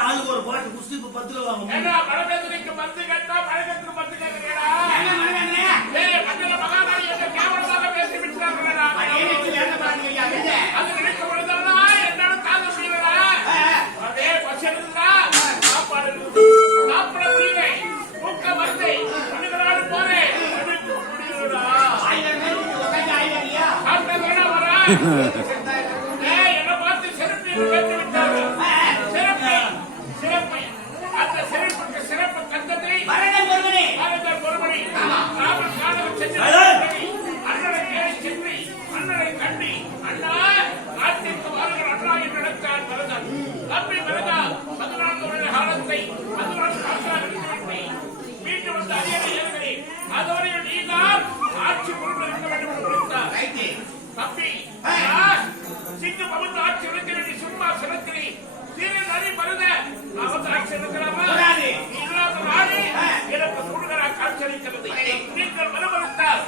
ஆளுக்கு ஒரு பாட்டு குஸ்தி இப்ப பத்து ரூபா Ha ha ha. Gracias, Víctor. Víctor, ¿cómo estás?